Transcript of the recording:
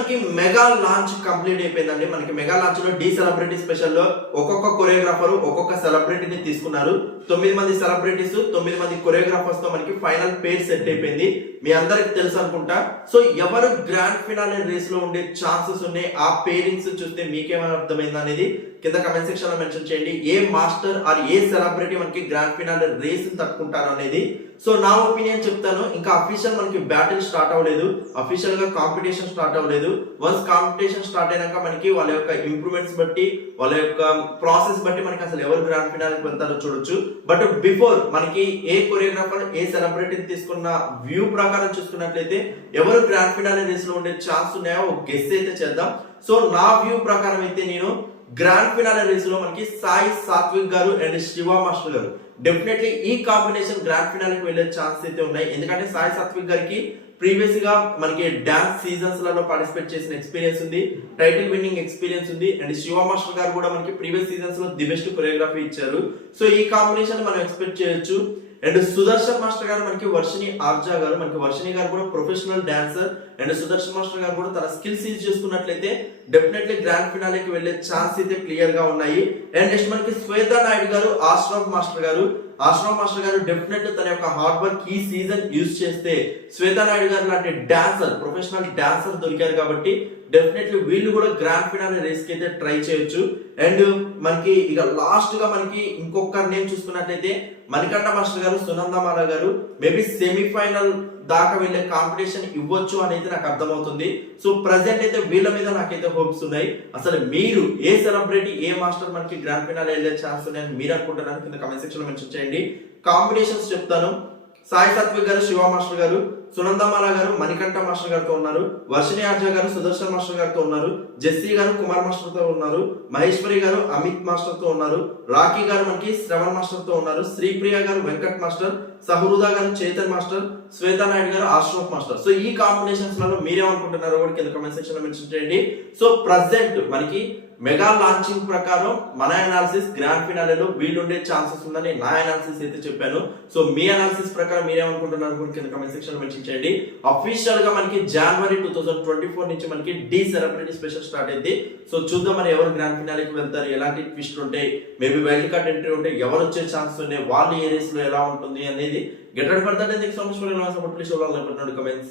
మనకి mega launch complete అయిపోయిందండి. మనకి మెగా లాంచ్ లో డి సెలబ్రిటీ స్పెషల్ లో ఒక్కొక్క కొరియోగ్రాఫర్ ఒక్కొక్క సెలబ్రిటీని తీసుకున్నారు. 9 మంది సెలబ్రిటీస్ 9 మంది కొరియోగ్రాఫర్స్ తో మనకి ఫైనల్ పేర్ సెట్ అయిపోయింది. మీ అందరికి తెలుసు అనుకుంటా. సో ఎవరు గ్రాండ్ ఫినాలే రేస్ లో ఉండే ఛాన్సెస్ ఉన్నాయి, ఆ పేరింగ్స్ చూస్తే మీకేమైనా అర్థమైంది అనేది కింద కమెంట్ సెక్షన్ లో మెన్షన్ చేయండి. ఏ మాస్టర్ ఆర్ ఏ సెలబ్రిటీ మనకి గ్రాండ్ ఫినాలే రేస్ తట్టుకుంటారు అనేది. సో నా ఒపీనియన్ చెప్తాను. ఇంకా అఫీషియల్ మనకి బ్యాటిల్ స్టార్ట్ అవ్వలేదు, అఫీషియల్ గా కాంపిటీషన్ స్టార్ట్ అవ్వలేదు. వన్స్ కాంపిటీషన్ స్టార్ట్ అయినాక మనకి వాళ్ళ యొక్క ఇంప్రూవ్మెంట్స్ బట్టి, వాళ్ళ యొక్క ప్రాసెస్ బట్టి మనకి అసలు ఎవరు గ్రాండ్ ఫినాలేకి వెళ్తారో చూడొచ్చు. బట్ బిఫోర్ మనకి ఏ కొరియోగ్రాఫర్ ఏ సెలబ్రిటీని తీసుకున్న వ్యూ ప్రకారం చూసుకున్నట్లయితే ఎవరు గ్రాండ్ ఫినాలే రేస్ లో ఉండే ఛాన్స్ ఉన్నాయో ఒక గెస్ అయితే చేద్దాం. సో నా వ్యూ ప్రకారం అయితే నేను గ్రాండ్ ఫినాలే రేస్ లో మనకి సాయి సాత్విక్ గారు అండ్ శివ మాస్టర్ గారు డెఫినెట్లీ ఈ కాంబినేషన్ గ్రాండ్ ఫినాలేకి వెళ్లే ఛాన్స్ అయితే ఉన్నాయి. ఎందుకంటే సాయి సాత్విక్ గారికి ప్రీవియస్ గా మనకి డాన్స్ సీజన్స్ లలో పార్టిసిపేట్ చేసిన ఎక్స్పీరియన్స్ ఉంది, టైటిల్ విన్నింగ్ ఎక్స్పీరియన్స్ ఉంది. అండ్ శివ మాస్టర్ గారు కూడా మనకి ప్రీవియస్ సీజన్స్ లో ది బెస్ట్ కొరియోగ్రఫీ ఇచ్చారు. సో ఈ కాంబినేషన్ మనం ఎక్స్పెక్ట్ చేయొచ్చు. అండ్ సుదర్శన్ మాస్టర్ గారు మనకి వర్షిని ఆర్జా గారు, మనకి వర్షిని గారు కూడా professional dancer. And Sudarshan master గారు కూడా తన స్కిల్స్ యూజ్ చేసుకున్నట్లయితే డెఫినెట్లీ గ్రాండ్ ఫినాలేకి వెళ్లే ఛాన్స్ అయితే క్లియర్ గా ఉన్నాయి. అండ్ నెక్స్ట్ మనకి శ్వేతా నాయుడు గారు, ఆశ్రమ్ మాస్టర్ గారు డెఫినెట్లీ తన యొక్క హార్డ్ వర్క్ ఈ సీజన్ యూజ్ చేస్తే శ్వేతా నాయుడు గారు లాంటి డాన్సర్, ప్రొఫెషనల్ డాన్సర్ దొరికారు కాబట్టి డెఫినెట్లీ వీళ్ళు కూడా గ్రాండ్ ఫినాలే రేస్ కి అయితే ట్రై చేయొచ్చు. అండ్ మనకి ఇక లాస్ట్ గా మనకి ఇంకొక నేమ్ చూసుకున్నట్లయితే మణికంఠ మాస్టర్ గారు, సునందమాల గారు మేబీ సెమీఫైనల్ దాకా వెళ్ళే కాంపిటీషన్ ఇవ్వచ్చు అనేది నాకు అర్థమవుతుంది. సో ప్రెసెంట్ అయితే వీళ్ళ మీద నాకైతే హోప్స్ ఉన్నాయి. అసలు మీరు ఏ సెలబ్రిటీ ఏ మాస్టర్ మనకి గ్రాండ్ ఫినాలే వెళ్ళే ఛాన్స్ ఉన్నాయని మీరు అనుకుంటున్నారు కింద కమెంట్ సెక్షన్ లో మెన్షన్ చేయండి. కాంబినేషన్స్ చెప్తాను. సాయి సాత్విక్ గారు, శివ మాస్టర్ గారు, సునందమాల గారు మణికంఠ మాస్టర్ గారితో ఉన్నారు, వర్షిని ఆర్జా గారు సుదర్శన్ మాస్టర్ గారితో ఉన్నారు, జెస్సీ గారు కుమార్ మాస్టర్ తో ఉన్నారు, మహేశ్వరి గారు అమిత్ మాస్టర్ తో ఉన్నారు, రాఖీ గారు మనకి శ్రవణ్ మాస్టర్ తో ఉన్నారు, శ్రీప్రియ గారు వెంకట్ మాస్టర్, సహృదా గారు చేతన్ మాస్టర్, శ్వేతా నాయుడు గారు ఆశ్రఫ్ మాస్టర్. సో ఈ కాంబినేషన్స్ లలో మీరేమనుకుంటున్నారో కూడా కింద కమెంట్ సెక్షన్ లో మెన్షన్ చేయండి. సో ప్రెసెంట్ మనకి మెగా లాంచింగ్ ప్రకారం మన అనాలిసిస్ గ్రాండ్ ఫినాలేలో వీళ్ళు ఉండే ఛాన్సెస్ ఉందని నా అనాలిసిస్ అయితే చెప్పాను. సో మీ అనాలిసిస్ ప్రకారం మీరేమనుకుంటున్నారు కూడా కింద కమెంట్ సెక్షన్ లో మెన్షన్ చేయండి. అఫీషియల్ గా మనకి జనవరి 2024 నుంచి మనకి డి సెలబ్రిటీ స్పెషల్ స్టార్ట్ అయింది. సో చూద్దాం మరి ఎవరు గ్రాండ్ ఫినాలేకి వెళ్తారు, ఎలాంటి ట్విస్ట్ ఉంటాయి, మేబీ వైల్డ్ కార్డ్ ఎంట్రీ ఉంటాయి, ఎవరు వచ్చే ఛాన్సెస్ ఉన్నాయి, వాళ్ళ ఏరియాస్ లో ఎలా ఉంటుంది అనేది. Get ready for that. Thanks so much for your support. Please show love and comments.